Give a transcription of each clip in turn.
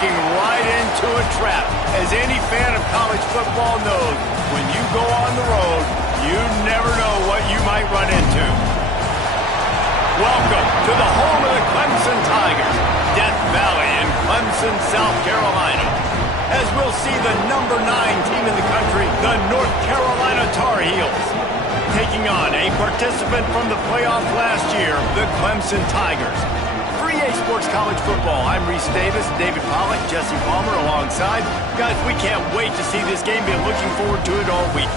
walking right into a trap. As any fan of college football knows, when you go on the road, you never know what you might run into. Welcome to the home of the Clemson Tigers, Death Valley in Clemson, South Carolina. As we'll see the number 9 team in the country, the North Carolina Tar Heels, taking on a participant from the playoff last year, the Clemson Tigers. 3A Sports College Football. I'm Reese Davis, David Pollack, Jesse Palmer alongside. Guys, we can't wait to see this game. Been looking forward to it all week.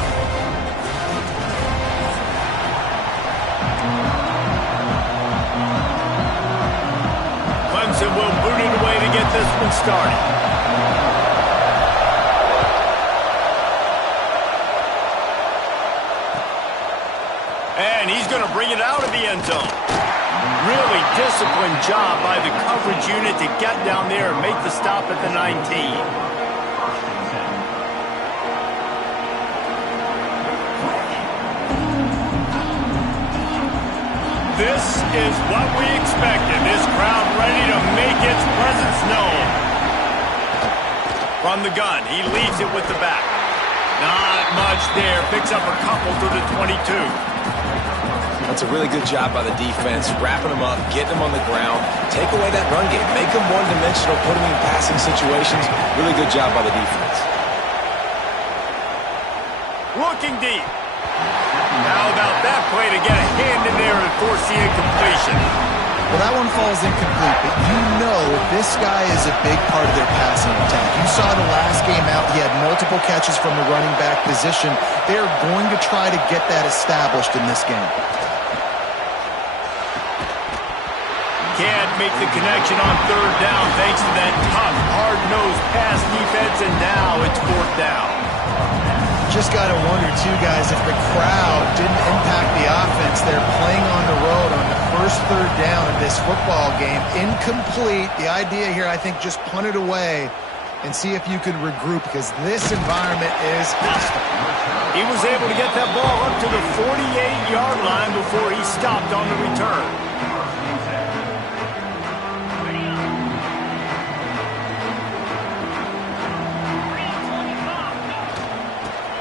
Clemson will boot it away to get this one started. And he's going to bring it out of the end zone. Really disciplined job by the coverage unit to get down there and make the stop at the 19. This is what we expected. This crowd ready to make its presence known. From the gun, he leaves it with the back. Not much there. Picks up a couple to the 22. That's a really good job by the defense, wrapping them up, getting them on the ground, take away that run game, make them one-dimensional, put them in passing situations. Really good job by the defense. Looking deep. How about that play to get a hand in there and force the incompletion? Well, that one falls incomplete, but you know this guy is a big part of their passing attack. You saw the last game out, he had multiple catches from the running back position. They're going to try to get that established in this game. Can't make the connection on third down thanks to that tough, hard-nosed pass defense, and now it's fourth down. Just got to wonder, too, guys, if the crowd didn't impact the offense. They're playing on the road on the first third down of this football game. Incomplete. The idea here, I think, just punt it away and see if you can regroup, because this environment is hostile. He was able to get that ball up to the 48-yard line before he stopped on the return.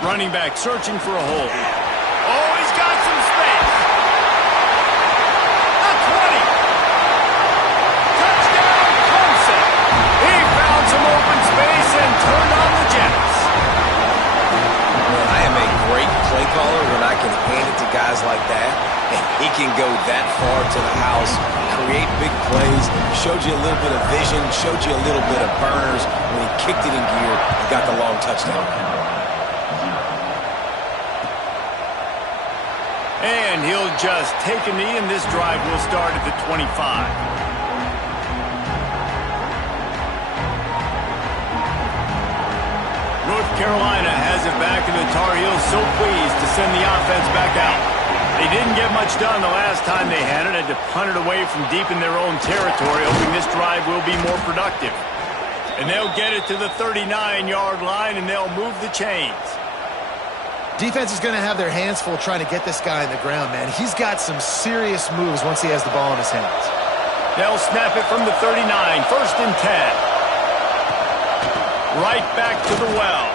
Running back searching for a hole. Oh, he's got some space. The 20. Touchdown, Clemson. He found some open space and turned on the Jets. I am a great play caller when I can hand it to guys like that. And he can go that far to the house, create big plays, showed you a little bit of vision, showed you a little bit of burners when he kicked it in gear and got the long touchdown. And he'll just take a knee, and this drive will start at the 25. North Carolina has it back, and the Tar Heels so pleased to send the offense back out. They didn't get much done the last time they had it, to punt it away from deep in their own territory, hoping this drive will be more productive. And they'll get it to the 39-yard line, and they'll move the chains. Defense is going to have their hands full trying to get this guy on the ground, man. He's got some serious moves once he has the ball in his hands. They'll snap it from the 39, first and 10. Right back to the well.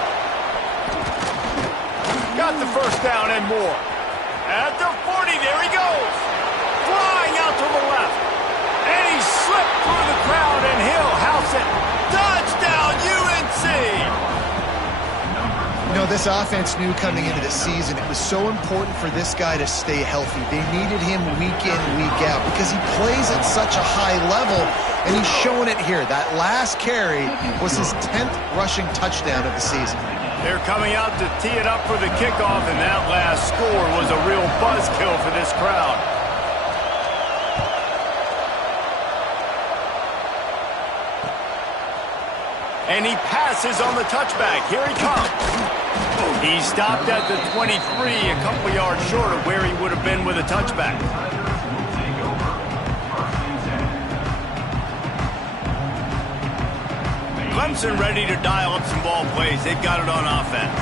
Got the first down and more. At the 40, there he goes. Flying out to the left. And he slipped through the crowd, and he'll house it. Touchdown, UNC! You know, this offense knew coming into the season it was so important for this guy to stay healthy. They needed him week in, week out, because he plays at such a high level, and he's showing it here. That last carry was his 10th rushing touchdown of the season. They're coming out to tee it up for the kickoff, and that last score was a real buzzkill for this crowd. And he passes on the touchback. Here he comes. He stopped at the 23, a couple yards short of where he would have been with a touchback. Clemson ready to dial up some ball plays. They've got it on offense.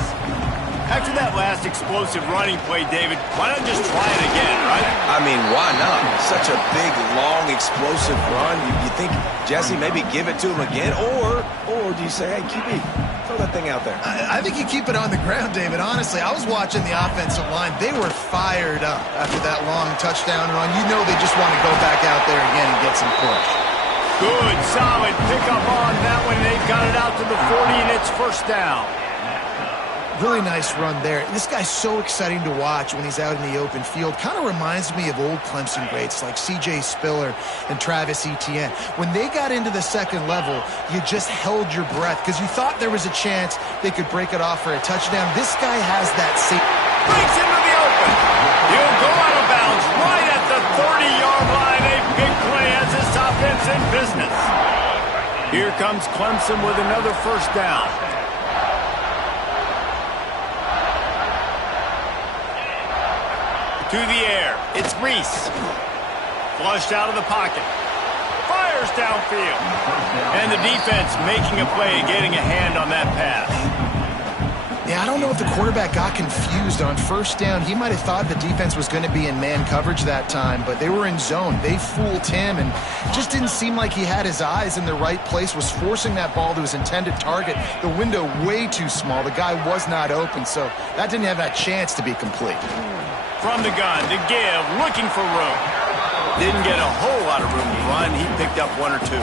After that last explosive running play, David, why not just try it again, right? I mean, why not? Such a big, long, explosive run. You think, Jesse, maybe give it to him again? Or do you say, hey, QB, throw that thing out there? I think you keep it on the ground, David. Honestly, I was watching the offensive line. They were fired up after that long touchdown run. You know they just want to go back out there again and get some push. Good, solid pickup on that one. They've got it out to the 40, and it's first down. Really nice run there. This guy's so exciting to watch when he's out in the open field. Kind of reminds me of old Clemson greats like C.J. Spiller and Travis Etienne. When they got into the second level, you just held your breath because you thought there was a chance they could break it off for a touchdown. This guy has that same... Breaks into the open. He'll go out of bounds right at the 30-yard line. A big play as this offense in business. Here comes Clemson with another first down. To the air. It's Reese. Flushed out of the pocket. Fires downfield. And the defense making a play, getting a hand on that pass. Yeah, I don't know if the quarterback got confused on first down. He might have thought the defense was going to be in man coverage that time, but they were in zone. They fooled him, and just didn't seem like he had his eyes in the right place, was forcing that ball to his intended target. The window way too small. The guy was not open, so that didn't have that chance to be complete. From the gun to give, looking for room. Didn't get a whole lot of room to run. He picked up one or two.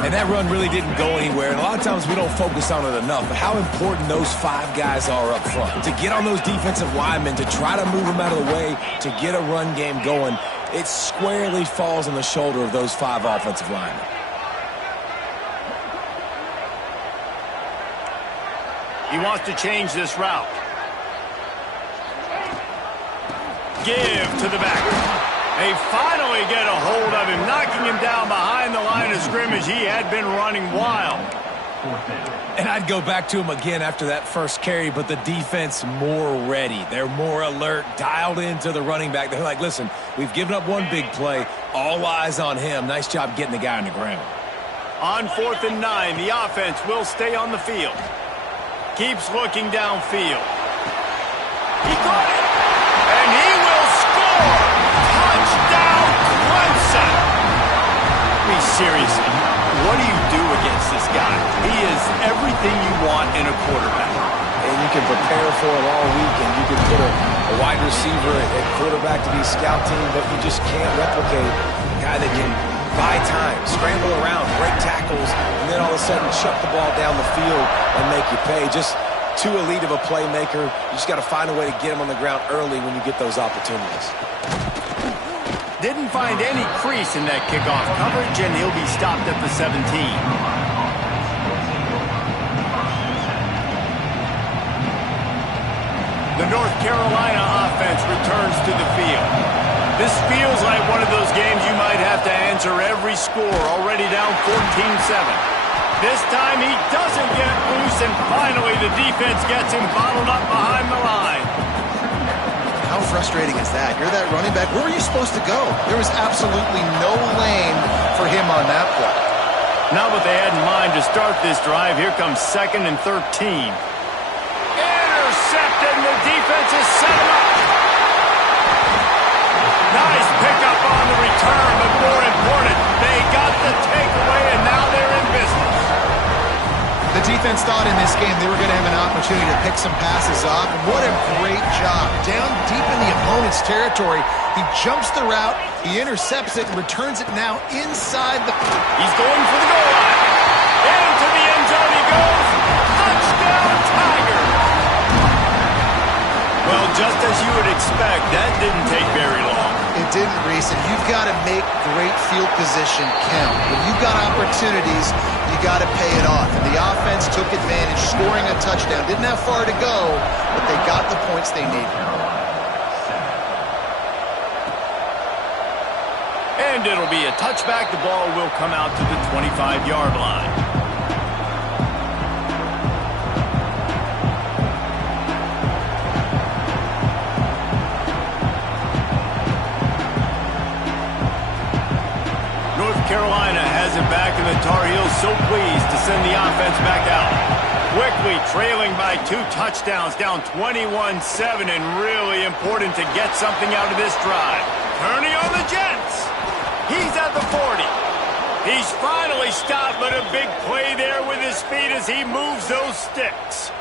And that run really didn't go anywhere. And a lot of times we don't focus on it enough. But how important those 5 guys are up front. To get on those defensive linemen, to try to move them out of the way, to get a run game going, it squarely falls on the shoulder of those 5 offensive linemen. He wants to change this route. Give to the back. They finally get a hold of him, knocking him down behind the line of scrimmage. He had been running wild. And I'd go back to him again after that first carry, but the defense more ready. They're more alert, dialed into the running back. They're like, listen, we've given up one big play. All eyes on him. Nice job getting the guy on the ground. On 4th and 9, the offense will stay on the field. Keeps looking downfield. He caught it. And he will score! Touchdown, Clemson! Be serious. What do you do against this guy? He is everything you want in a quarterback. And you can prepare for it all week, and you can put a wide receiver at quarterback to be scout team, but you just can't replicate a guy that can buy time, scramble around, break tackles, and then all of a sudden chuck the ball down the field and make you pay. Just too elite of a playmaker. You just got to find a way to get him on the ground early when you get those opportunities. Didn't find any crease in that kickoff coverage, and he'll be stopped at the 17. The North Carolina offense returns to the field. This feels like one of those games you might have to answer every score, already down 14-7. This time he doesn't get loose, and finally the defense gets him bottled up behind the line. How frustrating is that? You're that running back. Where were you supposed to go? There was absolutely no lane for him on that play. Not what they had in mind to start this drive. Here comes 2nd and 13. Intercepted, and the defense has set him up. Nice pickup on the return, but more important, they got the takeaway, and now they're in business. The defense thought in this game they were going to have an opportunity to pick some passes off. What a great job. Down deep in the opponent's territory, he jumps the route, he intercepts it, and returns it now inside the... He's going for the goal line. Into the end zone he goes. Touchdown, Tigers. Well, just as you would expect, that didn't take very long. It didn't, Reese, and you've got to make great field position count. When you've got opportunities, you got to pay it off. And the offense took advantage, scoring a touchdown. Didn't have far to go, but they got the points they needed. And it'll be a touchback. The ball will come out to the 25-yard line. North Carolina has it back, and the Tar Heels so pleased to send the offense back out. Quickly trailing by 2 touchdowns, down 21-7, and really important to get something out of this drive. Turning on the Jets. He's at the 40. He's finally stopped, but a big play there with his feet as he moves those sticks.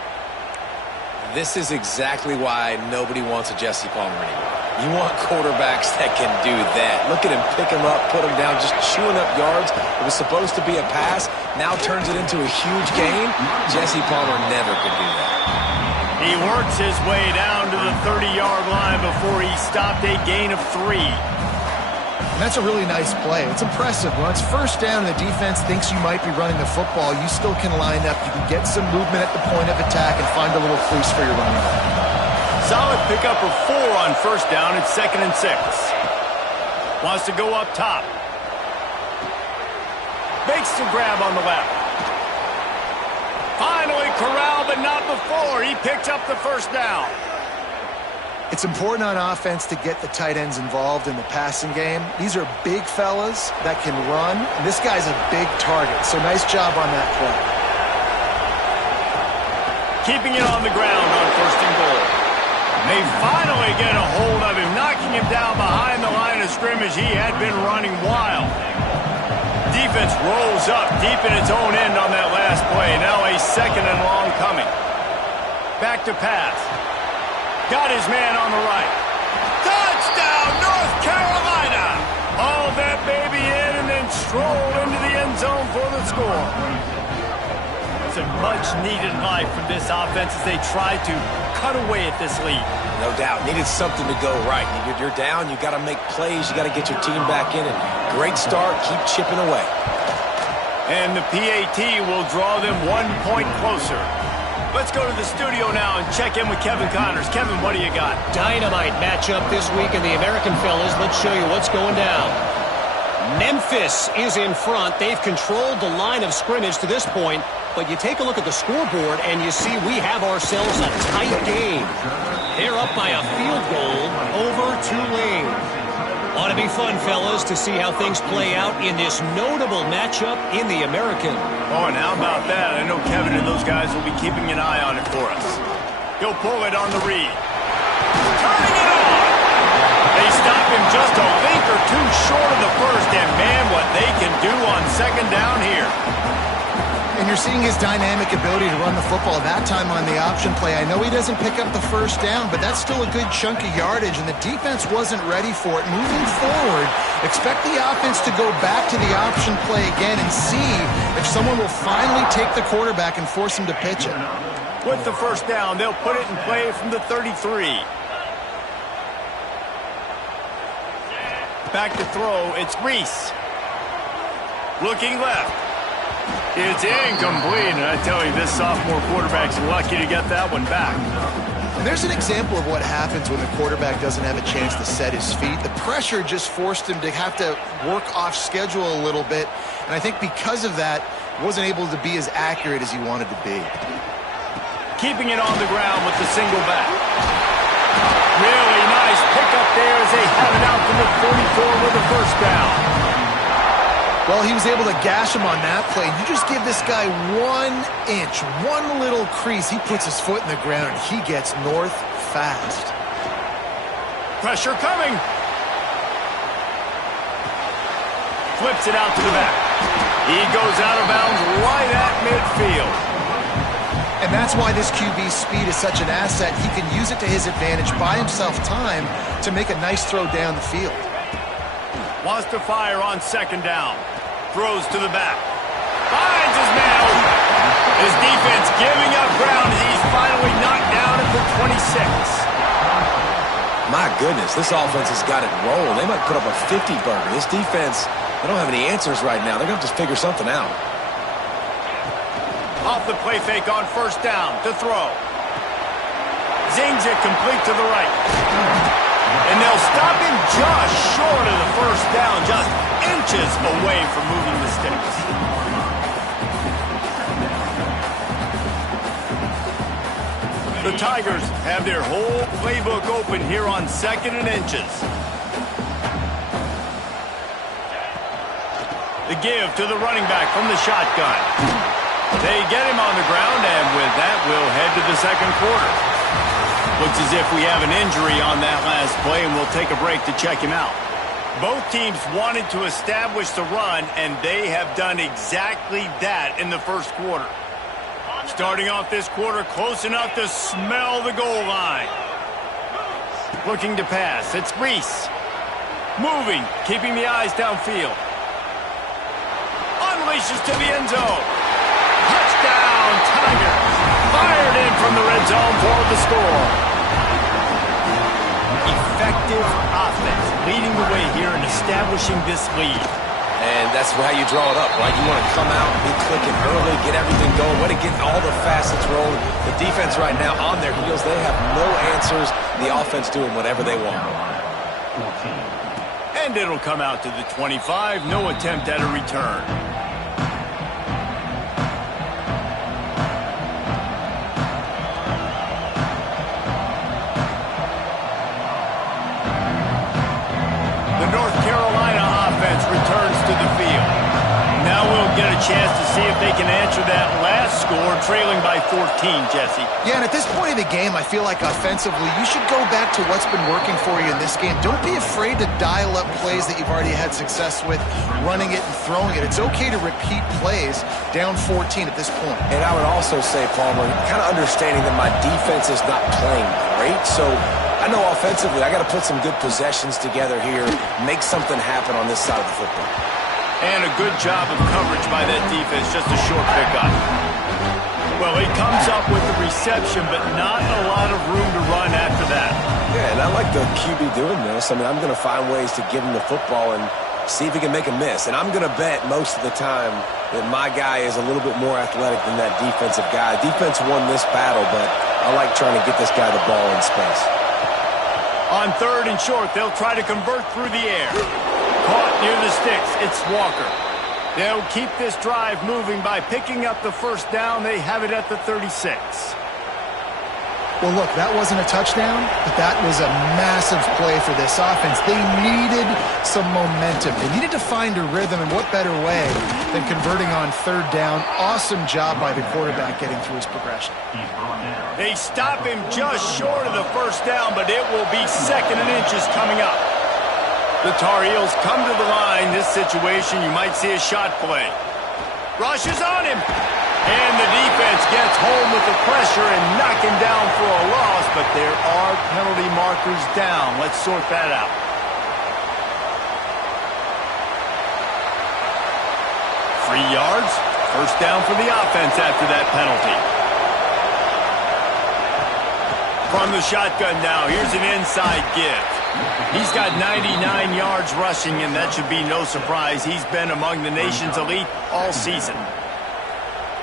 This is exactly why nobody wants a Jesse Palmer anymore. You want quarterbacks that can do that. Look at him, pick him up, put him down, just chewing up yards. It was supposed to be a pass, now turns it into a huge gain. Jesse Palmer never could do that. He works his way down to the 30-yard line before he stopped a gain of 3. And that's a really nice play. It's impressive. When it's first down and the defense thinks you might be running the football, you still can line up. You can get some movement at the point of attack and find a little crease for your running back. Solid pickup of 4 on first down. It's 2nd and 6. Wants to go up top. Makes the grab on the left. Finally corralled, but not before. He picked up the first down. It's important on offense to get the tight ends involved in the passing game. These are big fellas that can run. And this guy's a big target, so nice job on that play. Keeping it on the ground on 1st and goal. They finally get a hold of him, knocking him down behind the line of scrimmage. He had been running wild. Defense rolls up deep in its own end on that last play. Now a 2nd and long coming. Back to pass. Got his man on the right. Touchdown, North Carolina! Hauled that baby in and then strolled into the end zone for the score. It's a much-needed life from this offense as they try to cut away at this lead. No doubt. Needed something to go right. You're down. You got to make plays. You got to get your team back in. And great start. Keep chipping away. And the PAT will draw them 1 point closer. Let's go to the studio now and check in with Kevin Connors. Kevin, what do you got? Dynamite matchup this week in the American fellas. Let's show you what's going down. Memphis is in front. They've controlled the line of scrimmage to this point. But you take a look at the scoreboard and you see we have ourselves a tight game. They're up by a field goal over Tulane. Ought to be fun, fellas, to see how things play out in this notable matchup in the American. Oh, and how about that? I know Kevin and those guys will be keeping an eye on it for us. He'll pull it on the read. Turning it on! They stop him just a link or 2 short of the first, and man, what they can do on 2nd down here. And you're seeing his dynamic ability to run the football. That time on the option play, I know he doesn't pick up the first down, but that's still a good chunk of yardage, and the defense wasn't ready for it. Moving forward, expect the offense to go back to the option play again and see if someone will finally take the quarterback and force him to pitch it. With the first down, they'll put it in play from the 33. Back to throw, it's Reese. Looking left. It's incomplete, and I tell you, this sophomore quarterback's lucky to get that one back. And there's an example of what happens when the quarterback doesn't have a chance to set his feet. The pressure just forced him to have to work off schedule a little bit, and I think because of that, wasn't able to be as accurate as he wanted to be. Keeping it on the ground with the single back. Really nice pickup there as they have it out from the 44 with the first down. Well, he was able to gash him on that play. You just give this guy 1 inch, one little crease. He puts his foot in the ground, and he gets north fast. Pressure coming. Flips it out to the back. He goes out of bounds right at midfield. And that's why this QB's speed is such an asset. He can use it to his advantage, buy himself time to make a nice throw down the field. Wants to fire on 2nd down. Throws to the back. Finds his man open. His defense giving up ground as he's finally knocked down at the 26. My goodness, this offense has got it rolling. They might put up a 50-burger. This defense, they don't have any answers right now. They're going to have to figure something out. Off the play fake on 1st down to throw. Zings it complete to the right. And they'll stop him just short of the first down, just inches away from moving the sticks. The Tigers have their whole playbook open here on 2nd and inches. The give to the running back from the shotgun. They get him on the ground, and with that, we'll head to the second quarter. Looks as if we have an injury on that last play, and we'll take a break to check him out. Both teams wanted to establish the run, and they have done exactly that in the first quarter. Starting off this quarter close enough to smell the goal line. Looking to pass. It's Reese. Moving, keeping the eyes downfield. Unleashes to the end zone. Touchdown, Tigers. Fired in from the red zone for the score. Effective offense leading the way here and establishing this lead. And that's how you draw it up, right? You want to come out, be clicking early, get everything going, want to get all the facets rolling. The defense right now on their heels, they have no answers. The offense doing whatever they want. And it'll come out to the 25. No attempt at a return. Returns to the field. Now we'll get a chance to see if they can answer that last score, trailing by 14, Jesse. Yeah, and at this point in the game, I feel like offensively, you should go back to what's been working for you in this game. Don't be afraid to dial up plays that you've already had success with, running it and throwing it. It's okay to repeat plays down 14 at this point. And I would also say, Palmer, kind of understanding that my defense is not playing great, so I know offensively I got to put some good possessions together here, make something happen on this side of the football. And a good job of coverage by that defense, just a short pickup. Well, he comes up with the reception, but not a lot of room to run after that. Yeah, and I like the QB doing this. I mean, I'm going to find ways to give him the football and see if he can make a miss. And I'm going to bet most of the time that my guy is a little bit more athletic than that defensive guy. Defense won this battle, but I like trying to get this guy the ball in space. On third and short, they'll try to convert through the air. Caught near the sticks. It's Walker. They'll keep this drive moving by picking up the first down. They have it at the 36. Well, look, that wasn't a touchdown, but that was a massive play for this offense. They needed some momentum. They needed to find a rhythm, and what better way than converting on third down. Awesome job by the quarterback getting through his progression. They stop him just short of the first down, but it will be second and inches coming up. The Tar Heels come to the line. This situation, you might see a shot play. Rushes on him. And the defense gets home with the pressure and knock him down for a loss, but there are penalty markers down. Let's sort that out. Free yards. First down for the offense after that penalty. From the shotgun now, here's an inside give. He's got 99 yards rushing, and that should be no surprise. He's been among the nation's elite all season.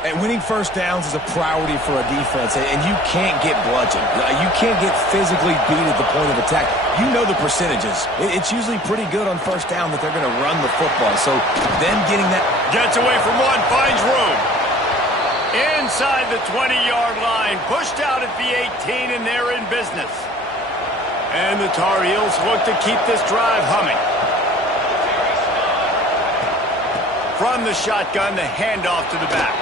And winning first downs is a priority for a defense, and you can't get bludgeoned. You can't get physically beat at the point of attack. You know the percentages. It's usually pretty good on first down that they're going to run the football. So them getting that... Gets away from one, finds room. Inside the 20-yard line, pushed out at the 18, and they're in business. And the Tar Heels look to keep this drive humming. From the shotgun, the handoff to the back.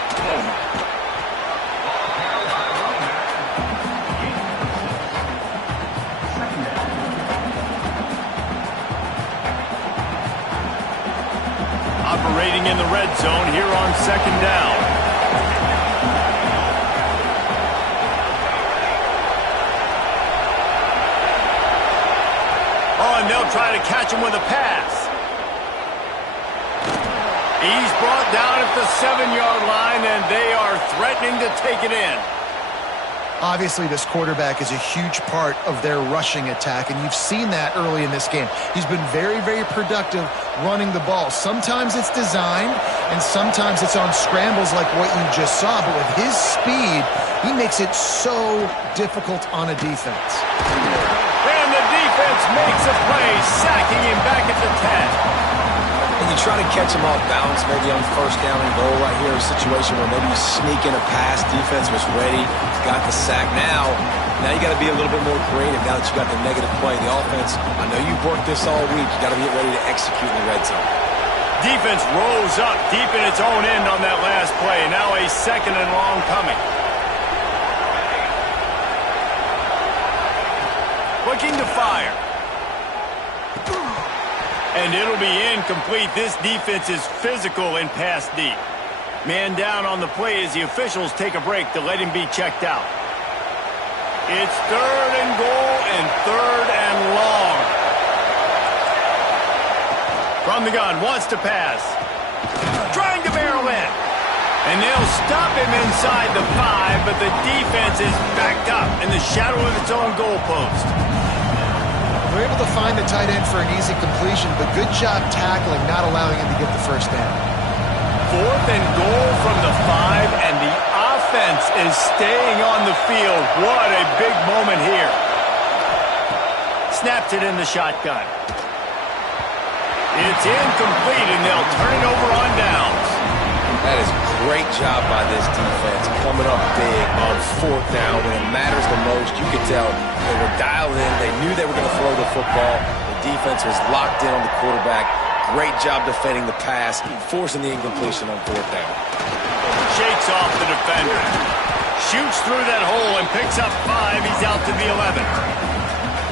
Operating in the red zone here on second down. Oh, and they'll try to catch him with a pass. He's brought down at the 7-yard line, and they are threatening to take it in. Obviously, this quarterback is a huge part of their rushing attack, and you've seen that early in this game. He's been very, very productive running the ball. Sometimes it's designed, and sometimes it's on scrambles like what you just saw. But with his speed, he makes it so difficult on a defense. And the defense makes a play, sacking him back at the 10. And you try to catch him off balance, maybe on first down and goal right here, a situation where maybe you sneak in a pass, defense was ready, got the sack. Now you got to be a little bit more creative now that you got the negative play. The offense, I know you've worked this all week. You got to get ready to execute in the red zone. Defense rose up deep in its own end on that last play. Now a second and long coming. Looking to fire. And it'll be incomplete. This defense is physical and pass deep. Man down on the play as the officials take a break to let him be checked out. It's third and goal and third and long. From the gun, wants to pass. Trying to barrel in. And they'll stop him inside the 5, but the defense is backed up in the shadow of its own goalpost. They're able to find the tight end for an easy completion, but good job tackling, not allowing him to get the first down. Fourth and goal from the 5, and the offense is staying on the field. What a big moment here. Snaps it in the shotgun. It's incomplete, and they'll turn it over on downs. That is a great job by this defense, coming up big on fourth down when it matters the most. You could tell they were dialed in. They knew they were going to throw the football. The defense was locked in on the quarterback. Great job defending the pass, forcing the incompletion on fourth down. Shakes off the defender. Shoots through that hole and picks up 5. He's out to the 11.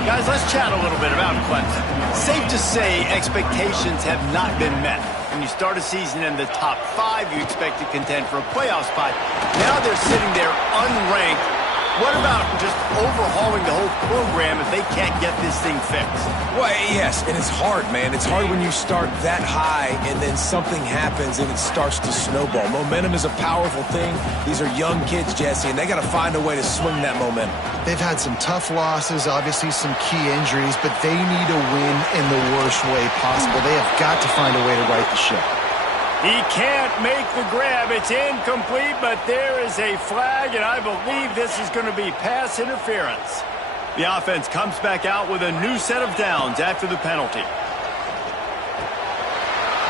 Guys, let's chat a little bit about Clemson. Safe to say expectations have not been met. When you start a season in the top 5, you expect to contend for a playoff spot. Now they're sitting there unranked. What about just overhauling the whole program if they can't get this thing fixed? Well, yes, and it's hard, man. It's hard when you start that high and then something happens and it starts to snowball. Momentum is a powerful thing. These are young kids, Jesse, and they got to find a way to swing that momentum. They've had some tough losses, obviously some key injuries, but they need a win in the worst way possible. They have got to find a way to right the ship. He can't make the grab. It's incomplete, but there is a flag, and I believe this is going to be pass interference. The offense comes back out with a new set of downs after the penalty.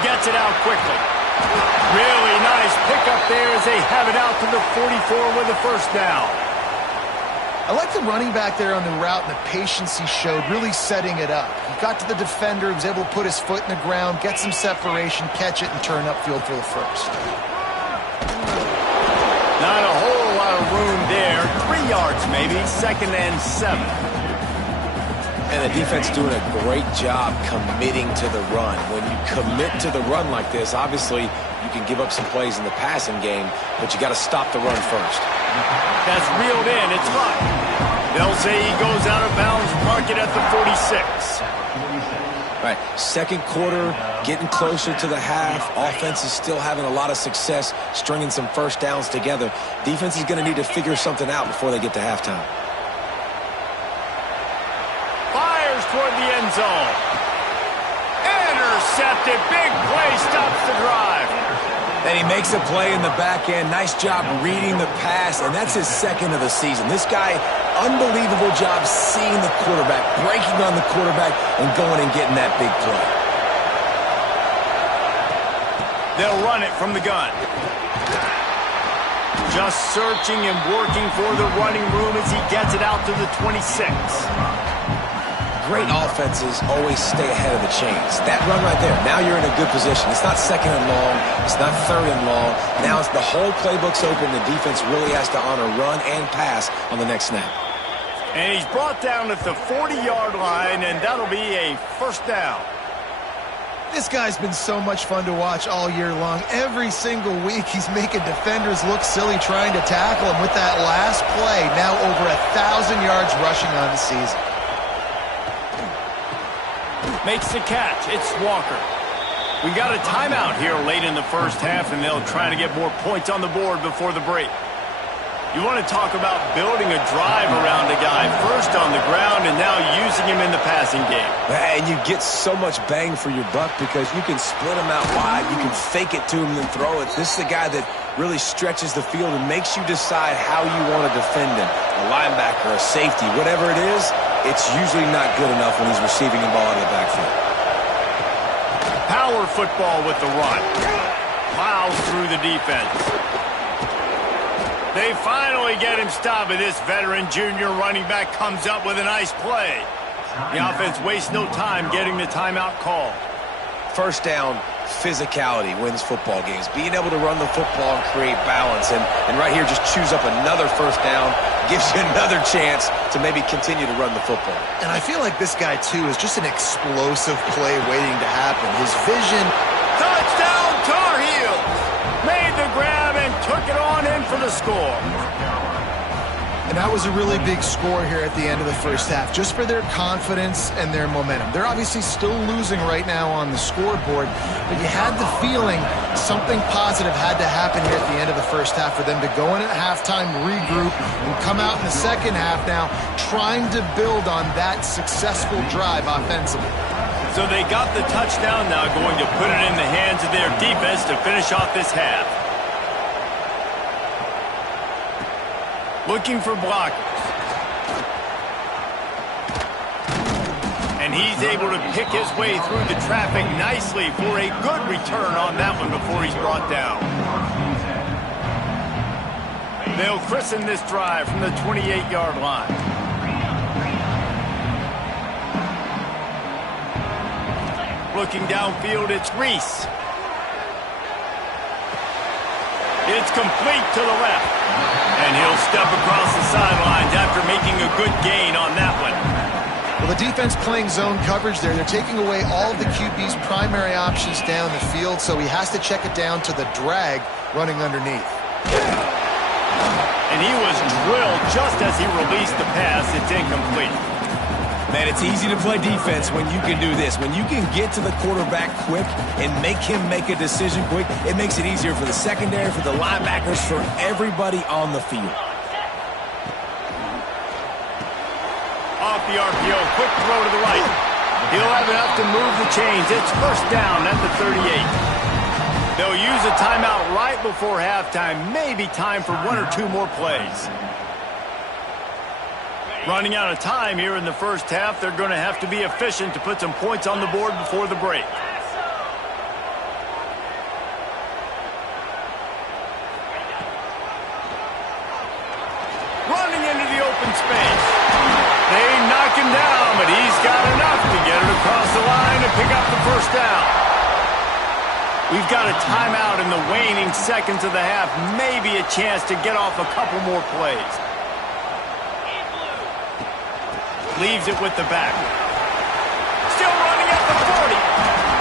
Gets it out quickly. Really nice pickup there as they have it out to the 44 with a first down. I like the running back there on the route and the patience he showed, really setting it up. He got to the defender, he was able to put his foot in the ground, get some separation, catch it, and turn upfield for the first. Not a whole lot of room there. 3 yards maybe, 2nd and 7. And the defense doing a great job committing to the run. When you commit to the run like this, obviously you can give up some plays in the passing game, but you got to stop the run first. That's reeled in. It's fine. They'll say he goes out of bounds, mark it at the 46. Right, second quarter, getting closer to the half. Offense is still having a lot of success stringing some first downs together. Defense is going to need to figure something out before they get to halftime. Fires toward the end zone. Intercepted. Big play stops the drive. And he makes a play in the back end. Nice job reading the pass, and that's his second of the season. This guy, unbelievable job seeing the quarterback, breaking on the quarterback, and going and getting that big play. They'll run it from the gun. Just searching and working for the running room as he gets it out to the 26. Great offenses always stay ahead of the chains. That run right there, now you're in a good position. It's not second and long. It's not third and long. Now it's the whole playbook's open. The defense really has to honor run and pass on the next snap. And he's brought down at the 40-yard line, and that'll be a first down. This guy's been so much fun to watch all year long. Every single week he's making defenders look silly trying to tackle him with that last play. Now over 1,000 yards rushing on the season. Makes the catch. It's Walker. We got a timeout here late in the first half, and they'll try to get more points on the board before the break. You want to talk about building a drive around a guy, first on the ground and now using him in the passing game. And you get so much bang for your buck because you can split him out wide, you can fake it to him and throw it. This is the guy that really stretches the field and makes you decide how you want to defend him. A linebacker, a safety, whatever it is, it's usually not good enough when he's receiving the ball out of the backfield. Power football with the run. Plows through the defense. They finally get him stopped, and this veteran junior running back comes up with a nice play. The offense wastes no time getting the timeout called. First down, physicality wins football games. Being able to run the football and create balance. And right here, just choose up another first down. Gives you another chance to maybe continue to run the football. And I feel like this guy, too, is just an explosive play waiting to happen. His vision. Touchdown, Tar Heels! Made the grab and took it on in for the score. And that was a really big score here at the end of the first half, just for their confidence and their momentum. They're obviously still losing right now on the scoreboard, but you had the feeling something positive had to happen here at the end of the first half for them to go in at halftime, regroup, and come out in the second half now trying to build on that successful drive offensively. So they got the touchdown, now going to put it in the hands of their defense to finish off this half. Looking for blockers. And he's able to pick his way through the traffic nicely for a good return on that one before he's brought down. They'll christen this drive from the 28-yard line. Looking downfield, it's Reese. It's complete to the left. And he'll step across the sidelines after making a good gain on that one. Well, the defense playing zone coverage there. They're taking away all of the QB's primary options down the field, so he has to check it down to the drag running underneath. And he was drilled just as he released the pass. It's incomplete. Man, it's easy to play defense when you can do this. When you can get to the quarterback quick and make him make a decision quick, it makes it easier for the secondary, for the linebackers, for everybody on the field. Off the RPO, quick throw to the right. He'll have enough to move the chains. It's first down at the 38. They'll use a timeout right before halftime. Maybe time for one or two more plays. Running out of time here in the first half. They're going to have to be efficient to put some points on the board before the break. Running into the open space. They knock him down, but he's got enough to get it across the line and pick up the first down. We've got a timeout in the waning seconds of the half. Maybe a chance to get off a couple more plays. Leaves it with the back. Still running at the 40.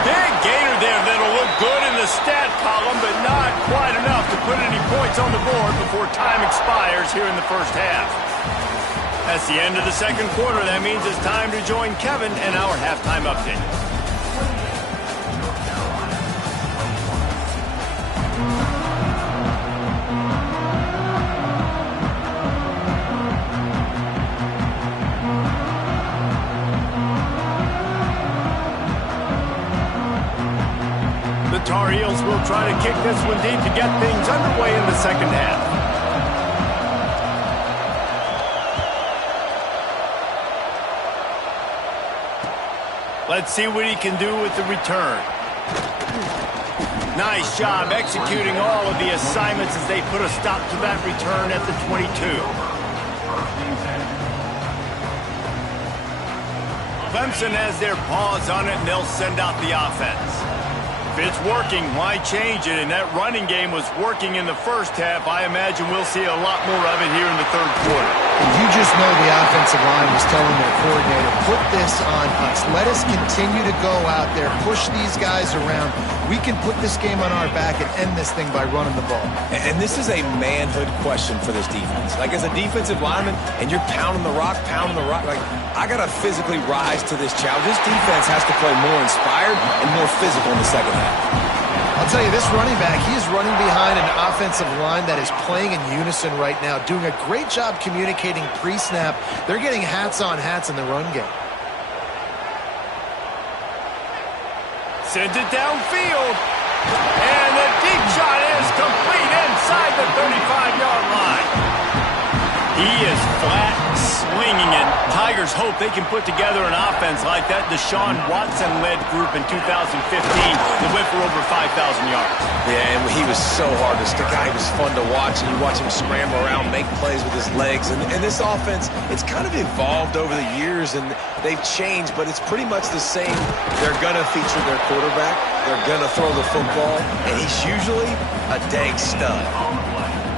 Big gainer there that'll look good in the stat column, but not quite enough to put any points on the board before time expires here in the first half. That's the end of the second quarter. That means it's time to join Kevin and our halftime update. Tar Heels will try to kick this one deep to get things underway in the second half. Let's see what he can do with the return. Nice job executing all of the assignments as they put a stop to that return at the 22. Clemson has their paws on it, and they'll send out the offense. If it's working, why change it? And that running game was working in the first half. I imagine we'll see a lot more of it here in the third quarter. You just know the offensive line was telling their coordinator, put this on us. Let us continue to go out there, push these guys around. We can put this game on our back and end this thing by running the ball. And this is a manhood question for this defense. Like, as a defensive lineman, and you're pounding the rock, like, I got to physically rise to this challenge. This defense has to play more inspired and more physical in the second half. I'll tell you, this running back, he is running behind an offensive line that is playing in unison right now, doing a great job communicating pre-snap. They're getting hats on hats in the run game. Sends it downfield. And the deep shot is complete inside the 35-yard line. He is flat, slim, singing it. Tigers hope they can put together an offense like that Deshaun Watson-led group in 2015 that went for over 5,000 yards. Yeah, and he was so hard to stick out. He was fun to watch, and you watch him scramble around, make plays with his legs. And this offense, it's kind of evolved over the years, and they've changed, but it's pretty much the same. They're going to feature their quarterback. They're going to throw the football, and he's usually a dang stud.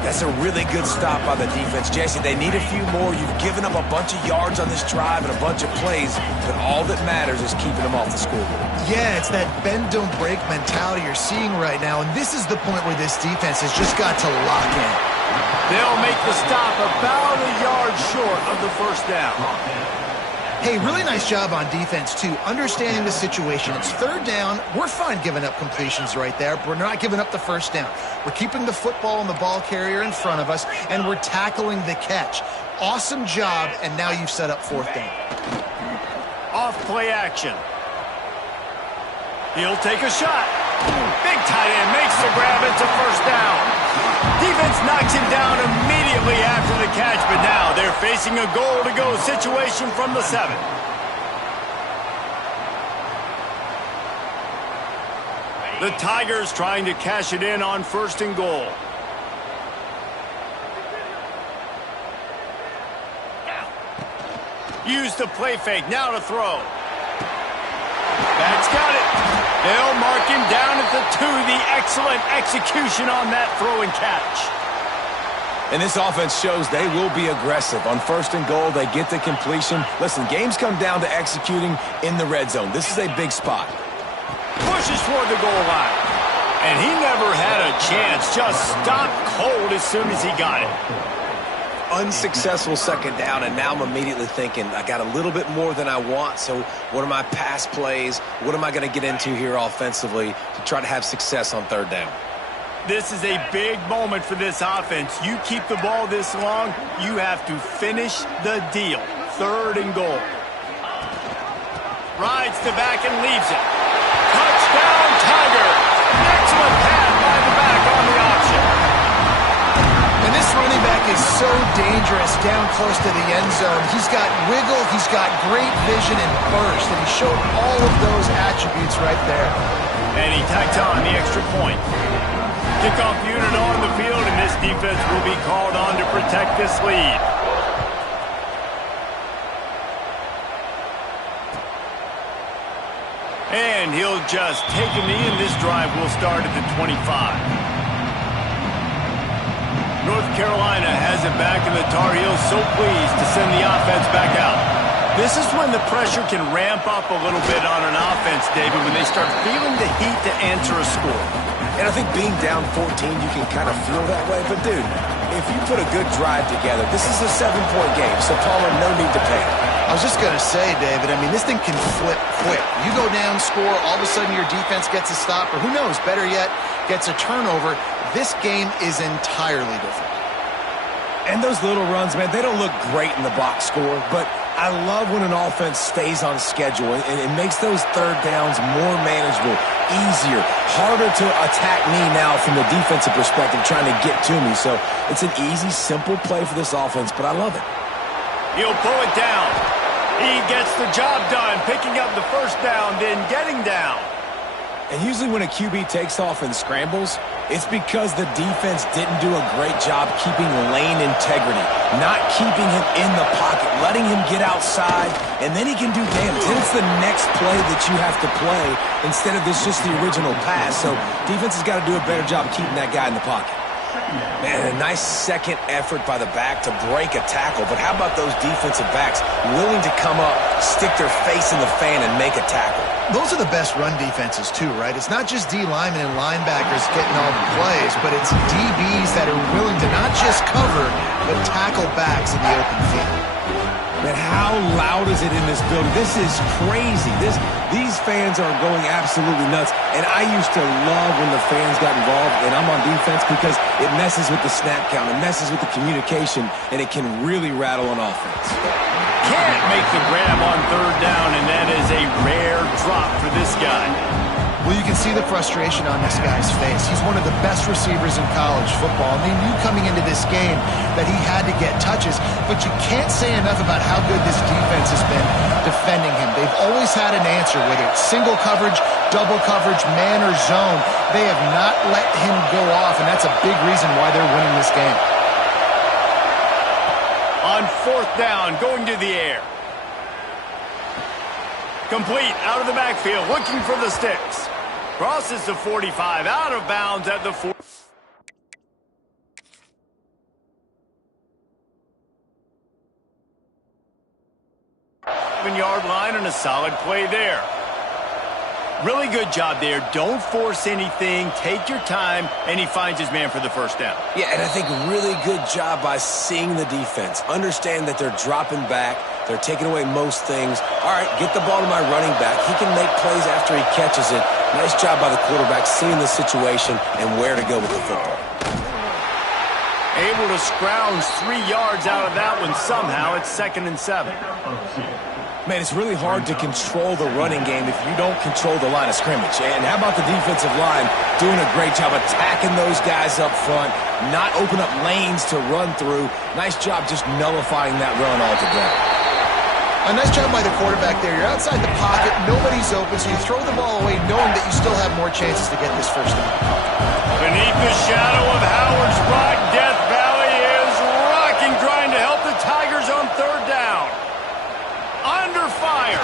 That's a really good stop by the defense. Jesse, they need a few more. You've given up a bunch of yards on this drive and a bunch of plays, but all that matters is keeping them off the scoreboard. Yeah, it's that bend, don't break mentality you're seeing right now, and this is the point where this defense has just got to lock in. They'll make the stop about a yard short of the first down. Hey, really nice job on defense, too, understanding the situation. It's third down. We're fine giving up completions right there, but we're not giving up the first down. We're keeping the football and the ball carrier in front of us, and we're tackling the catch. Awesome job, and now you've set up fourth down. Off play action. He'll take a shot. Big tight end makes the grab. It's a first down. Defense knocks him down immediately after the catch, but now they're facing a goal-to-go situation from the 7. The Tigers trying to cash it in on first and goal. Use the play fake, now to throw. That's got it. They'll mark him down at the 2. The excellent execution on that throw and catch. And this offense shows they will be aggressive. On first and goal, they get the completion. Listen, games come down to executing in the red zone. This is a big spot. Pushes toward the goal line. And he never had a chance. Just stopped cold as soon as he got it. Unsuccessful second down, and now I'm immediately thinking, I got a little bit more than I want, so what are my pass plays? What am I going to get into here offensively to try to have success on third down? This is a big moment for this offense. You keep the ball this long, you have to finish the deal. Third and goal. Rides the back and leaves it. Touchdown, Tigers! Excellent pass by the back on the option. And this running back is so dangerous down close to the end zone. He's got wiggle, he's got great vision and burst, and he showed all of those attributes right there. And he tacked on the extra point. Kickoff unit on the field, and this defense will be called on to protect this lead. And he'll just take a knee, and this drive will start at the 25. North Carolina has it back, and the Tar Heels so pleased to send the offense back out. This is when the pressure can ramp up a little bit on an offense, David, when they start feeling the heat to answer a score. And I think being down 14, you can kind of feel that way. But, dude, if you put a good drive together, this is a 7-point game, so Palmer, no need to panic. I was just going to say, David, I mean, this thing can flip quick. You go down, score, all of a sudden your defense gets a stop, or who knows, better yet, gets a turnover. This game is entirely different. And those little runs, man, they don't look great in the box score, but I love when an offense stays on schedule, and it makes those third downs more manageable, easier, harder to attack me now from the defensive perspective trying to get to me. So it's an easy, simple play for this offense, but I love it. He'll pull it down. He gets the job done, picking up the first down, then getting down. And usually when a QB takes off and scrambles, it's because the defense didn't do a great job keeping lane integrity, not keeping him in the pocket, letting him get outside, and then he can do damage. Then it's the next play that you have to play instead of this just the original pass. So defense has got to do a better job keeping that guy in the pocket. Man, a nice second effort by the back to break a tackle, but how about those defensive backs willing to come up, stick their face in the fan, and make a tackle? Those are the best run defenses, too, right? It's not just D linemen and linebackers getting all the plays, but it's DBs that are willing to not just cover, but tackle backs in the open field. Man, how loud is it in this building? This is crazy. These fans are going absolutely nuts. And I used to love when the fans got involved, and I'm on defense because it messes with the snap count, it messes with the communication, and it can really rattle an offense. Can't make the grab on third down, and that is a rare drop for this guy. Well, you can see the frustration on this guy's face. He's one of the best receivers in college football, and they knew coming into this game that he had to get touches, but you can't say enough about how good this defense has been defending him. They've always had an answer, whether it's single coverage, double coverage, man or zone. They have not let him go off, and that's a big reason why they're winning this game. On 4th down, going to the air. Complete out of the backfield, looking for the sticks. Crosses the 45, out of bounds at the 4. 7-yard line and a solid play there. Really good job there. Don't force anything. Take your time, and he finds his man for the first down. Yeah, and I think really good job by seeing the defense. Understand that they're dropping back. They're taking away most things. All right, get the ball to my running back. He can make plays after he catches it. Nice job by the quarterback seeing the situation and where to go with the football. Able to scrounge 3 yards out of that one somehow. It's 2nd and 7. Man, it's really hard to control the running game if you don't control the line of scrimmage. And how about the defensive line doing a great job attacking those guys up front, not open up lanes to run through. Nice job just nullifying that run altogether. A nice job by the quarterback there. You're outside the pocket, nobody's open, so you throw the ball away knowing that you still have more chances to get this first down. Beneath the shadow of Howard's Rock, Death Valley is rocking, trying to help the Tigers on 3rd down. Under fire.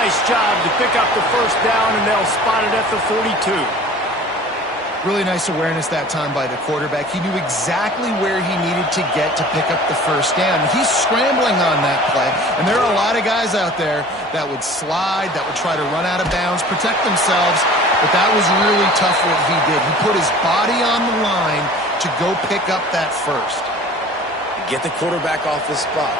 Nice job to pick up the first down, and they'll spot it at the 42. Really nice awareness that time by the quarterback. He knew exactly where he needed to get to pick up the first down. He's scrambling on that play, and there are a lot of guys out there that would slide, that would try to run out of bounds, protect themselves, but that was really tough what he did. He put his body on the line to go pick up that first. Get the quarterback off the spot.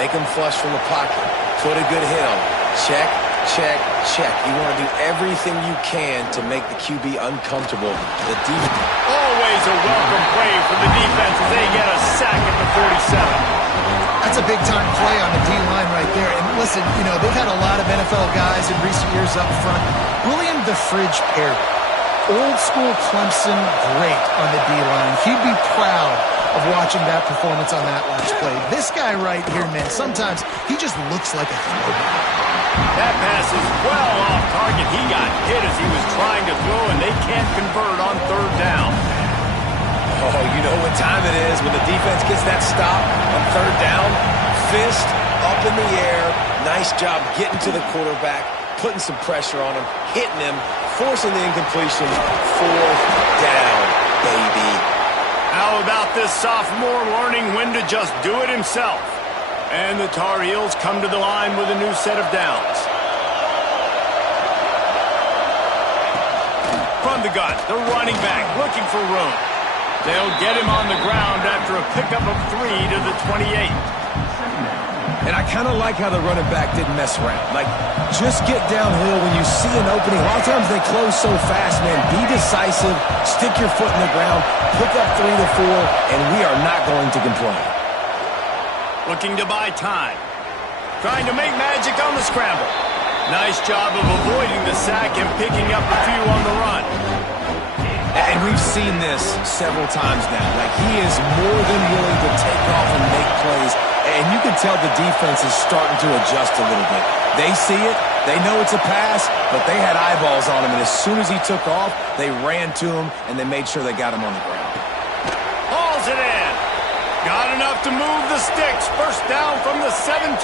Make him flush from the pocket. Put a good hit on him. Check, check, check. You want to do everything you can to make the QB uncomfortable. The defense. Always a welcome play for the defense as they get a sack at the 47. That's a big-time play on the D-line right there. And listen, you know, they've had a lot of NFL guys in recent years up front. William the Fridge Perry, old-school Clemson great on the D-line. He'd be proud of watching that performance on that last play. This guy right here, man, sometimes he just looks like a throwback. That pass is well off target. He got hit as he was trying to throw, and they can't convert on 3rd down. Oh, you know what time it is when the defense gets that stop on 3rd down. Fist up in the air. Nice job getting to the quarterback, putting some pressure on him, hitting him, forcing the incompletion. 4th down, baby. How about this sophomore learning when to just do it himself? And the Tar Heels come to the line with a new set of downs. From the gun, the running back looking for room. They'll get him on the ground after a pickup of 3 to the 28. And I kind of like how the running back didn't mess around. Like, just get downhill when you see an opening. A lot of times they close so fast, man. Be decisive, stick your foot in the ground, pick up 3 to 4, and we are not going to complain. Looking to buy time. Trying to make magic on the scramble. Nice job of avoiding the sack and picking up a few on the run. And we've seen this several times now. Like, he is more than willing to take off and make plays. And you can tell the defense is starting to adjust a little bit. They see it. They know it's a pass, but they had eyeballs on him. And as soon as he took off, they ran to him, and they made sure they got him on the ground. Hauls it in. Got enough to move the sticks. First down from the 17.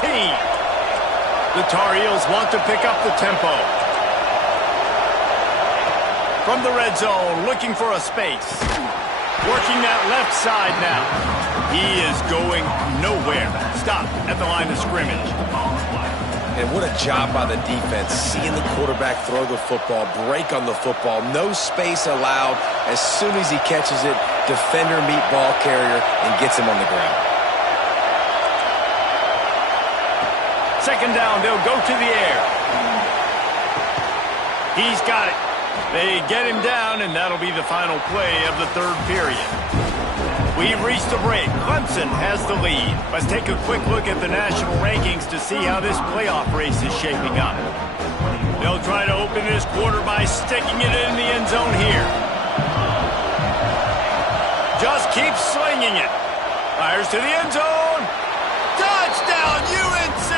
The Tar Heels want to pick up the tempo. From the red zone, looking for a space. Working that left side now. He is going nowhere. Stop at the line of scrimmage. And what a job by the defense, seeing the quarterback throw the football, break on the football, no space allowed. As soon as he catches it, defender meet ball carrier and gets him on the ground. Second down, they'll go to the air. He's got it. They get him down, and that'll be the final play of the 3rd period. We've reached a break. Clemson has the lead. Let's take a quick look at the national rankings to see how this playoff race is shaping up. They'll try to open this quarter by sticking it in the end zone here. Just keeps slinging it. Fires to the end zone. Touchdown, UNC!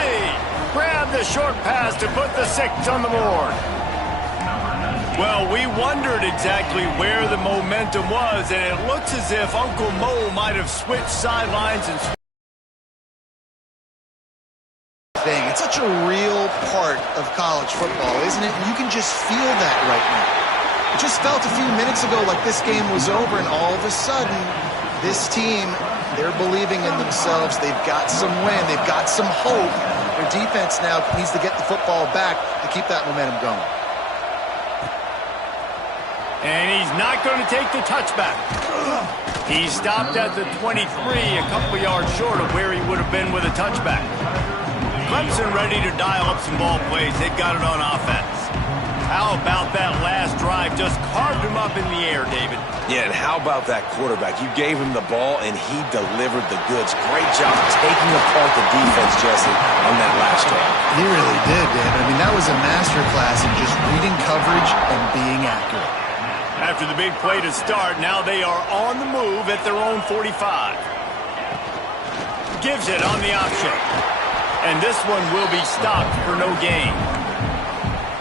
Grab the short pass to put the 6 on the board. Well, we wondered exactly where the momentum was, and it looks as if Uncle Mo might have switched sidelines and It's such a real part of college football, isn't it? And you can just feel that right now. It just felt a few minutes ago like this game was over, and all of a sudden, this team, they're believing in themselves. They've got some wind. They've got some hope. Their defense now needs to get the football back to keep that momentum going. And he's not going to take the touchback. He stopped at the 23, a couple yards short of where he would have been with a touchback. Clemson ready to dial up some ball plays. They've got it on offense. How about that last drive? Just carved him up in the air, David. Yeah, and how about that quarterback? You gave him the ball, and he delivered the goods. Great job taking apart the defense, Jesse, on that last drive. He really did, David. I mean, that was a masterclass in just reading coverage and being accurate. After the big play to start, now they are on the move at their own 45. Gives it on the option. And this one will be stopped for no gain.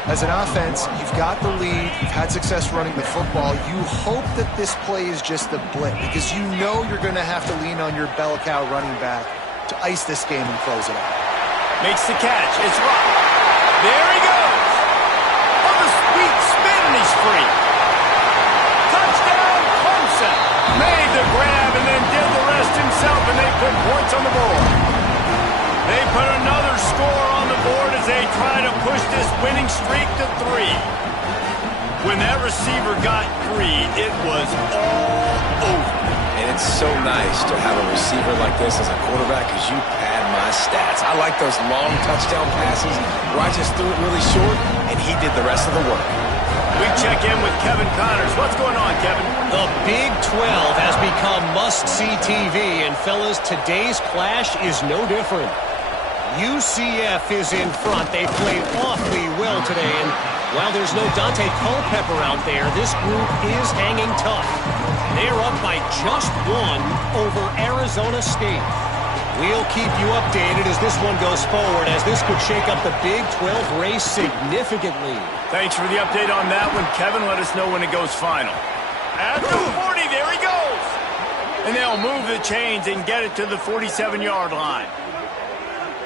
As an offense, you've got the lead. You've had success running the football. You hope that this play is just a blip because you know you're going to have to lean on your bell cow running back to ice this game and close it out. Makes the catch. It's Rock. There he goes. On the sweet spin, and he's free. Touchdown, Clemson. Made the grab and then did the rest himself, and they put points on the board. They put another score on the board as they try to push this winning streak to 3. When that receiver got free, it was all over. And it's so nice to have a receiver like this as a quarterback because you pad my stats. I like those long touchdown passes where I just threw it really short, and he did the rest of the work. We check in with Kevin Connors. What's going on, Kevin? The Big 12 has become must-see TV, and fellas, today's clash is no different. UCF is in front. They played awfully well today, and while there's no Dante Culpepper out there, this group is hanging tough. They're up by just 1 over Arizona State. We'll keep you updated as this one goes forward, as this could shake up the Big 12 race significantly. Thanks for the update on that one, Kevin. Let us know when it goes final. At the 40, there he goes. And they'll move the chains and get it to the 47-yard line.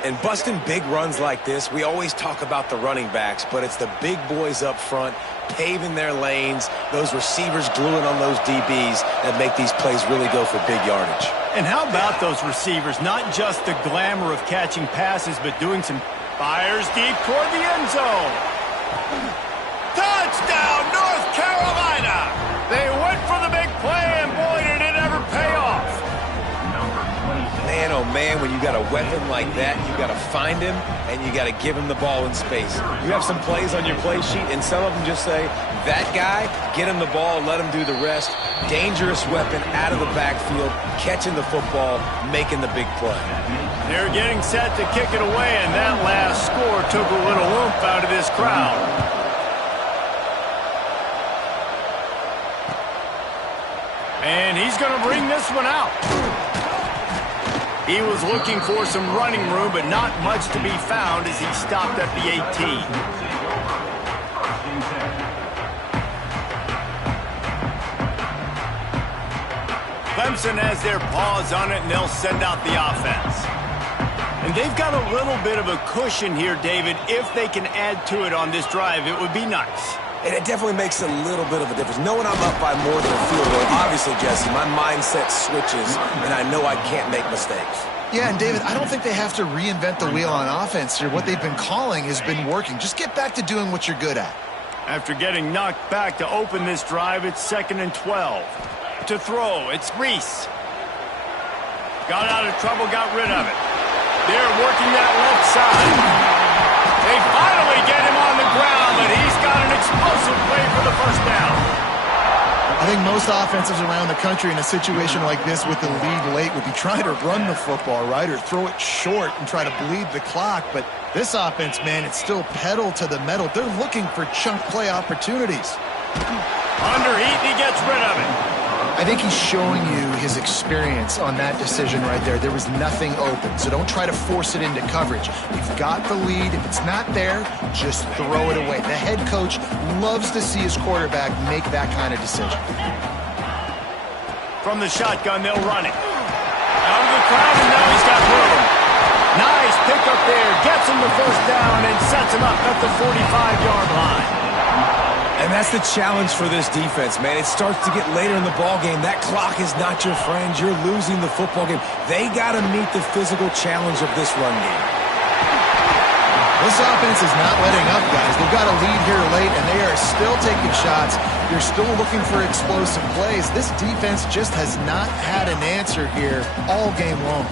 And busting big runs like this, we always talk about the running backs, but it's the big boys up front, paving their lanes, those receivers gluing on those DBs that make these plays really go for big yardage. And how about those receivers? Not just the glamour of catching passes, but doing some fires deep toward the end zone. Touchdown, North Carolina! They went for the big play, and boy, did it ever pay off. Man, oh man, when you got a weapon like that, you got to find him and you got to give him the ball in space. You have some plays on your play sheet, and some of them just say, that guy, get him the ball, let him do the rest. Dangerous weapon out of the backfield, catching the football, making the big play. They're getting set to kick it away, and that last score took a little oomph out of this crowd. And he's going to bring this one out. He was looking for some running room, but not much to be found as he stopped at the 18. Clemson has their paws on it, and they'll send out the offense. And they've got a little bit of a cushion here, David. If they can add to it on this drive, it would be nice. And it definitely makes a little bit of a difference. Knowing I'm up by more than a field goal, obviously, Jesse, my mindset switches, and I know I can't make mistakes. Yeah, and David, I don't think they have to reinvent the wheel on offense here. What they've been calling has been working. Just get back to doing what you're good at. After getting knocked back to open this drive, it's 2nd and 12. To throw, it's Reese. Got out of trouble, got rid of it. They're working that left side. They finally get him on the ground, but he's got an explosive play for the first down. I think most offenses around the country in a situation like this with the lead late would be trying to run the football, right, or throw it short and try to bleed the clock. But this offense, man, it's still pedal to the metal. They're looking for chunk play opportunities. Underheat, and he gets rid of it. I think he's showing you his experience on that decision right there. There was nothing open, so don't try to force it into coverage. You've got the lead. If it's not there, just throw it away. The head coach loves to see his quarterback make that kind of decision. From the shotgun, they'll run it. Out of the crowd, and now he's got room. Nice pickup there. Gets him the first down and sets him up at the 45-yard line. And that's the challenge for this defense, man. It starts to get later in the ball game. That clock is not your friend. You're losing the football game. They got to meet the physical challenge of this run game. This offense is not letting up, guys. They've got a lead here late, and they are still taking shots. You're still looking for explosive plays. This defense just has not had an answer here all game long.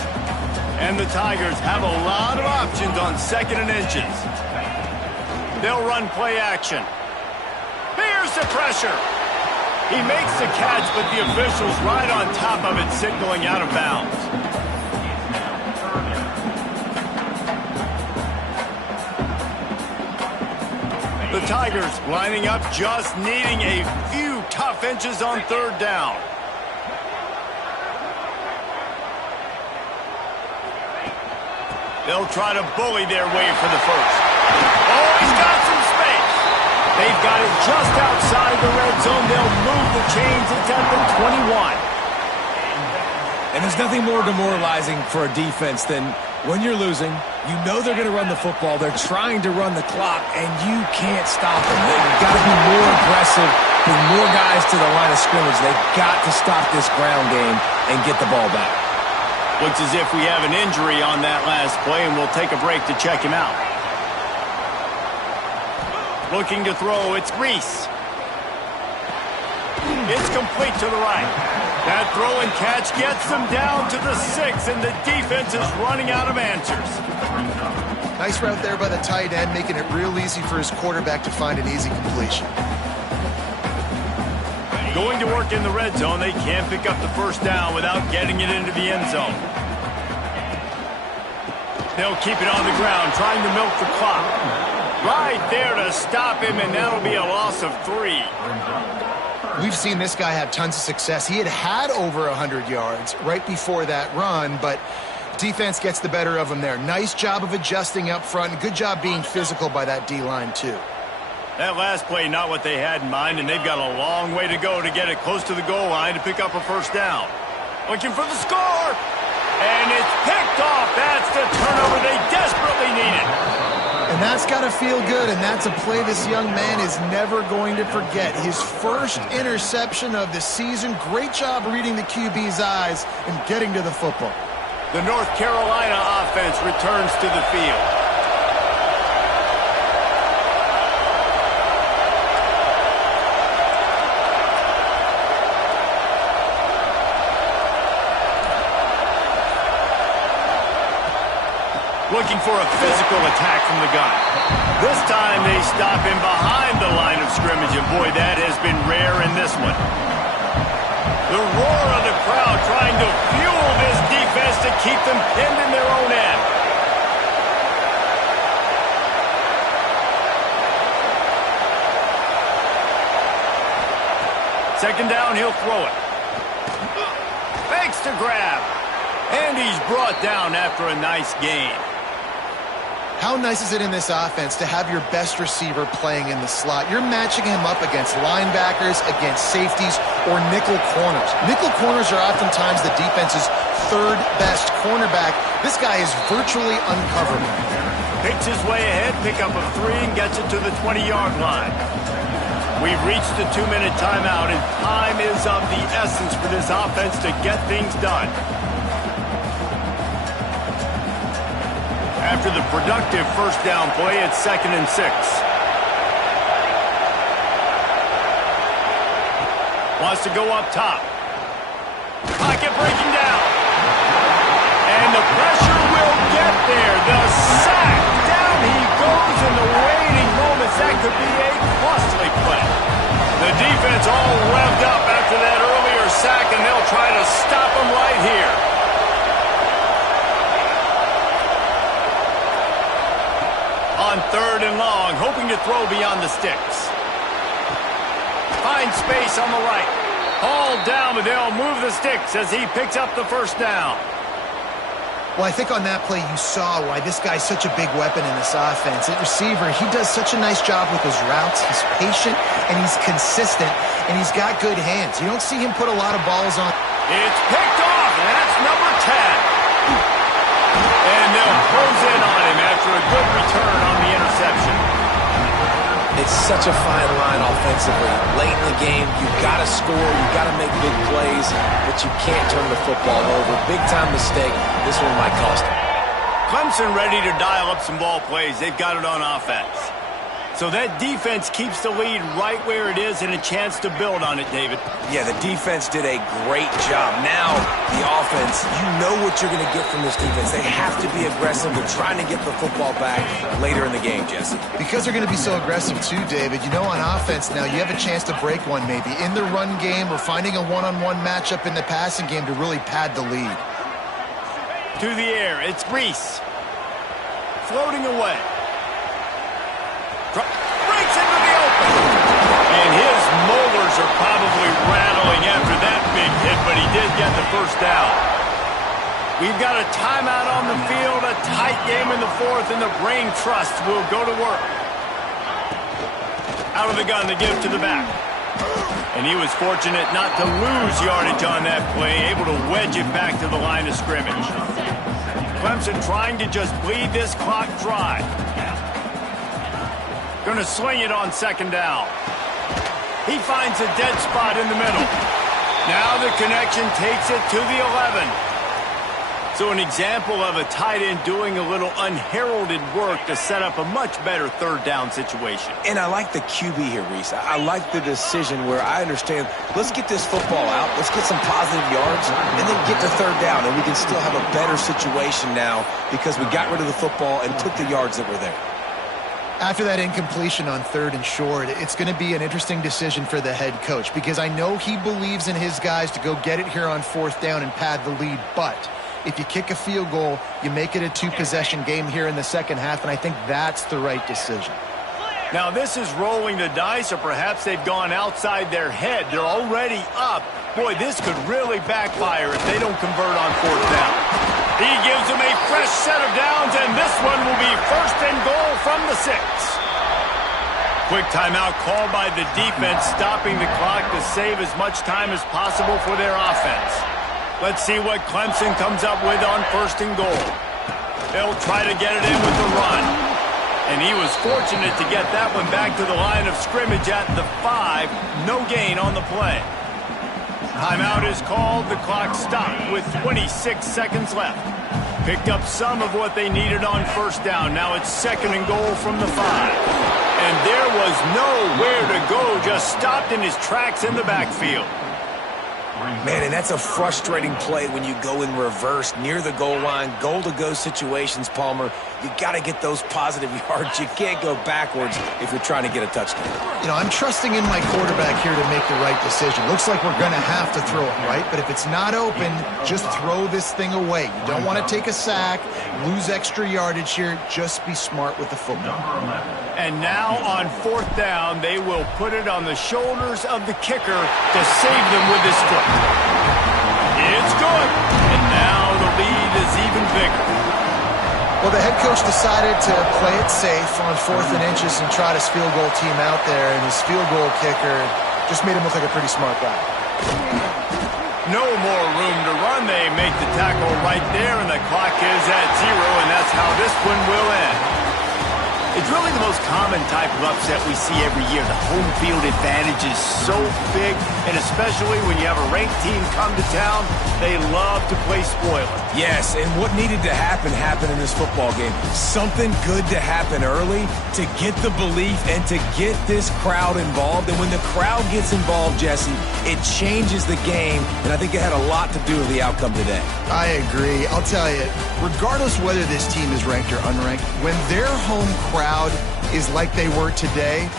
And the Tigers have a lot of options on 2nd and inches. They'll run play action. Here's the pressure. He makes the catch, but the official's right on top of it, signaling out of bounds. The Tigers lining up, just needing a few tough inches on 3rd down. They'll try to bully their way for the first. Oh, he's got some space. They've got it just outside the red zone. They'll move the chains. It's at the 21. And there's nothing more demoralizing for a defense than when you're losing, you know they're going to run the football. They're trying to run the clock, and you can't stop them. They've got to be more aggressive, bring more guys to the line of scrimmage. They've got to stop this ground game and get the ball back. Looks as if we have an injury on that last play, and we'll take a break to check him out. Looking to throw, it's Reese. It's complete to the right. That throw and catch gets them down to the 6, and the defense is running out of answers. Nice route there by the tight end, making it real easy for his quarterback to find an easy completion. Going to work in the red zone, they can't pick up the first down without getting it into the end zone. They'll keep it on the ground, trying to milk the clock. Right there to stop him, and that'll be a loss of 3. We've seen this guy have tons of success. He had over 100 yards right before that run, but defense gets the better of him there. Nice job of adjusting up front. Good job being physical by that D-line, too. That last play, not what they had in mind, and they've got a long way to go to get it close to the goal line to pick up a first down. Looking for the score, and it's picked off. That's the turnover they desperately needed. And that's got to feel good, and that's a play this young man is never going to forget. His first interception of the season. Great job reading the QB's eyes and getting to the football. The North Carolina offense returns to the field. Looking for a physical attack from the gun. This time they stop him behind the line of scrimmage, and boy, that has been rare in this one. The roar of the crowd trying to fuel this defense to keep them pinned in their own end. Second down, he'll throw it. Fakes to grab. And he's brought down after a nice gain. How nice is it in this offense to have your best receiver playing in the slot? You're matching him up against linebackers, against safeties, or nickel corners. Nickel corners are oftentimes the defense's 3rd best cornerback. This guy is virtually uncoverable. Picks his way ahead, pick up a 3, and gets it to the 20-yard line. We've reached the 2-minute timeout, and time is of the essence for this offense to get things done. After the productive first down play, it's 2nd and 6. Wants to go up top. Pocket breaking down. And the pressure will get there. The sack. Down he goes in the waiting moments. That could be a costly play. The defense all revved up after to throw beyond the sticks. Finds space on the right. Hauled down, but they'll move the sticks as he picks up the first down. Well, I think on that play you saw why this guy's such a big weapon in this offense. At receiver, he does such a nice job with his routes. He's patient, and he's consistent, and he's got good hands. You don't see him put a lot of balls on. It's picked off, and that's number 10. And they'll close in on him after a good return on the interception. It's such a fine line offensively. Late in the game, you've got to score, you've got to make big plays, but you can't turn the football over. Big-time mistake. This one might cost them. Clemson ready to dial up some ball plays. They've got it on offense. So that defense keeps the lead right where it is and a chance to build on it, David. Yeah, the defense did a great job. Now, the offense, you know what you're going to get from this defense. They have to be aggressive. They're trying to get the football back later in the game, Jesse. Because they're going to be so aggressive too, David, you know on offense now you have a chance to break one maybe in the run game or finding a one-on-one matchup in the passing game to really pad the lead. To the air, it's Reese. Floating away. Breaks into the open. And his molars are probably rattling after that big hit, but he did get the first down. We've got a timeout on the field, a tight game in the fourth, and the brain trust will go to work. Out of the gun to give to the back. And he was fortunate not to lose yardage on that play, able to wedge it back to the line of scrimmage. Clemson trying to just bleed this clock dry. Going to swing it on second down. He finds a dead spot in the middle. Now the connection takes it to the 11. So an example of a tight end doing a little unheralded work to set up a much better third down situation. And I like the QB here, Reese. I like the decision where I understand, let's get this football out, let's get some positive yards, and then get to third down, and we can still have a better situation now because we got rid of the football and took the yards that were there. After that incompletion on third and short, it's going to be an interesting decision for the head coach because I know he believes in his guys to go get it here on fourth down and pad the lead, but if you kick a field goal, you make it a two-possession game here in the second half, and I think that's the right decision. Now, this is rolling the dice, or perhaps they've gone outside their head. They're already up. Boy, this could really backfire if they don't convert on fourth down. He gives them a fresh set of downs, and this one will be first and goal from the 6. Quick timeout called by the defense, stopping the clock to save as much time as possible for their offense. Let's see what Clemson comes up with on first and goal. They'll try to get it in with the run. And he was fortunate to get that one back to the line of scrimmage at the 5. No gain on the play. Timeout is called. The clock stopped with 26 seconds left. Picked up some of what they needed on first down. Now it's second and goal from the 5. And there was nowhere to go. Just stopped in his tracks in the backfield. Man, and that's a frustrating play when you go in reverse near the goal line, goal-to-go situations, Palmer. You got to get those positive yards. You can't go backwards if you're trying to get a touchdown. You know, I'm trusting in my quarterback here to make the right decision. Looks like we're going to have to throw it, right? But if it's not open, just throw this thing away. You don't want to take a sack, lose extra yardage here. Just be smart with the football. And now on fourth down, they will put it on the shoulders of the kicker to save them with his foot. It's good. And now the lead is even bigger. Well, the head coach decided to play it safe on 4th and inches and trot his field goal team out there, and his field goal kicker just made him look like a pretty smart guy. No more room to run. They make the tackle right there, and the clock is at 0, and that's how this one will end. It's really the most common type of upset we see every year. The home field advantage is so big, and especially when you have a ranked team come to town, they love to play spoiler. Yes, and what needed to happen happened in this football game. Something good to happen early to get the belief and to get this crowd involved. And when the crowd gets involved, Jesse, it changes the game, and I think it had a lot to do with the outcome today. I agree. I'll tell you, regardless whether this team is ranked or unranked, when their home crowd is like they were today,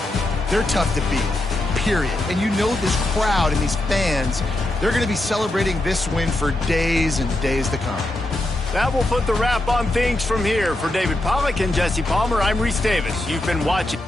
they're tough to beat, period. And you know this crowd and these fans, they're going to be celebrating this win for days and days to come. That will put the wrap on things from here. For David Pollack and Jesse Palmer, I'm Reese Davis. You've been watching.